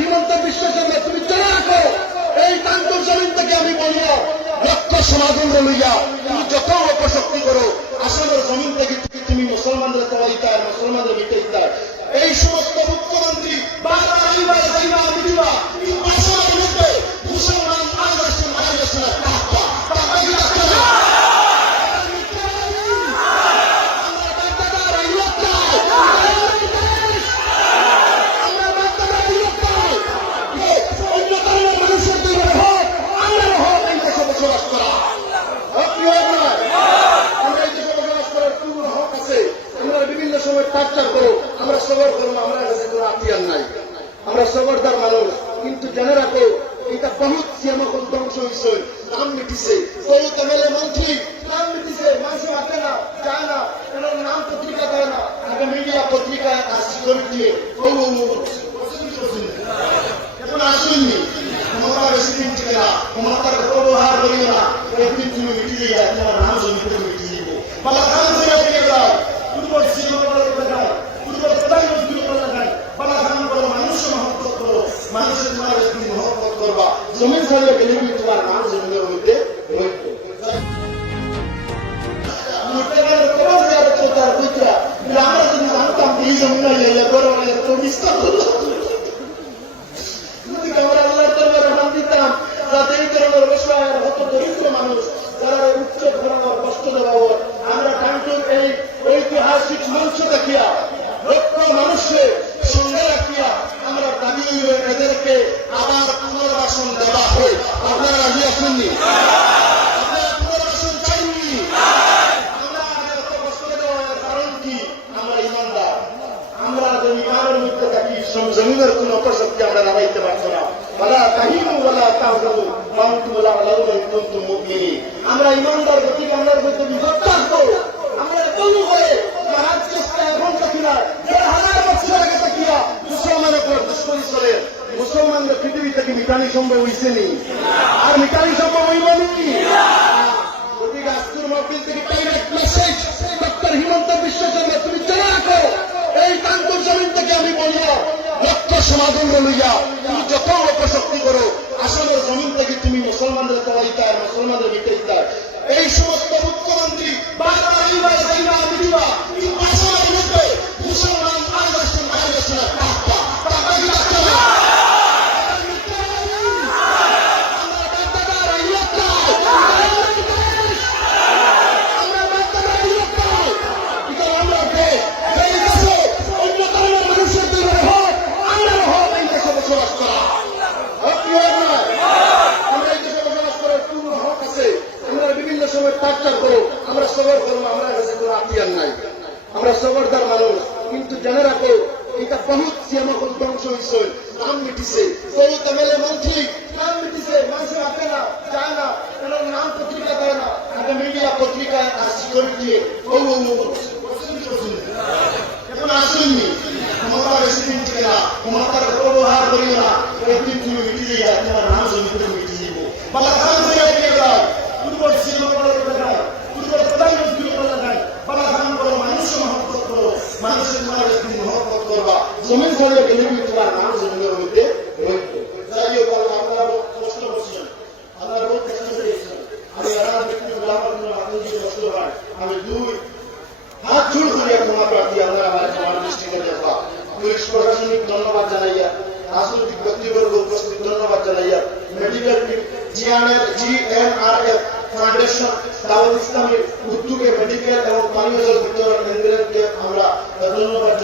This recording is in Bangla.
হিমন্ত বিশ্ব শর্মা তুমি চলে রাখো এই তান্তর জমিন থেকে। আমি বলবো লক্ষ সমাগম লইয়া তুমি যত অপশক্তি করো আসলে জমিন থেকে তুমি মুসলমানদের চলাইতে হয়, মুসলমানদের মিটাইতে হয়। এই সমস্ত মুখ্যমন্ত্রী বারবার মুসলমান মারা যাচ্ছে না। আমরা সবর করবো, আমরা কাছে কোনো আত্মীয় নাই, আমরা সবরদার মানুষ। কিন্তু জেনে রাখো এটা বহুত সিয়ামকল ধ্বংস হয়েছে, নাম মিটিছে, বহুত এমএলএ মন্ত্রী নাম মিটিছে, মানুষ আসে না, যায় না, এনার নাম পত্রিকা দেয় না, আগে মিডিয়া পত্রিকায় আসি করে দিয়ে এখন আসুননি। ক্ষমতা বেশি দিন ছিল না, ক্ষমতার ব্যবহার করিও না, একদিন তুমি মিটিয়ে যায়, তোমার নাম জমিতে মিটিয়ে দিব। বলা খান করে দিয়ে যায় পূর্ব শ্রীনগর দেখায়, পূর্ব প্রধানমন্ত্রী দেখায়, বলা খান করো মানুষের মহব্বত করো, মানুষের তোমার একদিন মহব্বত করবা, জমিন ছাড়িয়ে গেলে তোমার নাম জমিনের মধ্যে রইবে। আমরা যদি জানতাম এই জমিন বিস্তার করলাম, আমরা আল্লাহ দরবারে হাত দিতাম যাতে এই ধরনের অসহায় হত দরিদ্র মানুষ যারা উচ্চ ধরনের কষ্ট দেওয়া, আমরা কান্টুর এই ঐতিহাসিক মঞ্চ দেখিয়া লক্ষ মানুষের সঙ্গে রাখিয়া আমরা দাবি এদেরকে আবার পুনর্বাসন দেওয়া হয়। আপনারা রাজি আসেননি? আপনারা পুনর্বাসন চাইনি? আমরা এত কষ্ট দেওয়া কারণ কি? আমরা ইমানদার, আমরা যে ইমানের মধ্যে থাকি, জমিনের কোন অপশক্তি আমরা নামাইতে পারছো না। আমরা ইমানদার গতিকে আমরা বিপদ থাকবো। আমরা বলবো হয়ে এখন থাকি না, যারা 1000 বছর আগে থাকিয়া মুসলমানের উপর দুশ্মনী চলে, মুসলমানদের পৃথিবী থেকে মিটানি সম্ভব হয়েছে নি, আর মিটানি সম্ভব হইব নি। গতিকে আজকের মহফিল থেকে direct message, doctor Himanta Biswa Sarma তুমি চলে রাখো এই তান্তর জমিন থেকে। আমি বলবো লক্ষ সমাগম লইয়া তুমি যত অপশক্তি করো আসলে জমিন থেকে তুমি মুসলমানদের চলাইতে হয়, মুসলমানদের মিটাইতে হয়। এই সমস্ত মুখ্যমন্ত্রী বারবার মুসলমান মারা যাচ্ছে না, আমরা সবর করবো, আমরা কাছে কোনো আত্মীয় নাই, আমরা সবরদার মানুষ। কিন্তু জেনে রাখো এটা বহুত সিয়ামকল ধ্বংস হয়েছে, নাম মিটিছে, বহুত এমএলএ মন্ত্রী নাম মিটিছে, মানুষ আসে না, যায় না, এনার নাম পত্রিকা দেয় না, আগে মিডিয়া পত্রিকায় আসি করে দিয়ে এখন আসুননি। ক্ষমতা বেশি দিন ছিল না, ক্ষমতার ব্যবহার করিও না, একদিন তুমি মিটিয়ে যায়, তোমার নাম জমিতে মিটিয়ে দিব। বলা খান করে দিয়ে যায় পূর্ব শ্রীনগর দেখায়, পূর্ব প্রধানমন্ত্রী দেখায়, বলা খান করো মানুষের মহব্বত করো, মানুষের তোমার একদিন মহব্বত করবা, জমিন ছাড়িয়ে গেলে তোমার নাম জমিনের মধ্যে রইবে। যাই হোক, আপনারা কষ্ট করছেন, আপনারা বহুত কষ্ট করেছেন। আমি এরার ব্যক্তি আমার যদি কষ্ট হয়, আমি 2 হাত জোড় করিয়া ক্ষমা প্রার্থী, আপনারা আমার দৃষ্টিতে দেখবা। পুলিশ প্রশাসনিক ধন্যবাদ জানাইয়া, রাজনৈতিক ব্যক্তিবর্গ উপস্থিত ধন্যবাদ জানাইয়া, মেডিকেল GNRF ফাউন্ডেশন দাওয়াত ইসলামের উদ্যোগে মেডিকেল এবং পানীয় জল বিতরণ কেন্দ্রকে আমরা ধন্যবাদ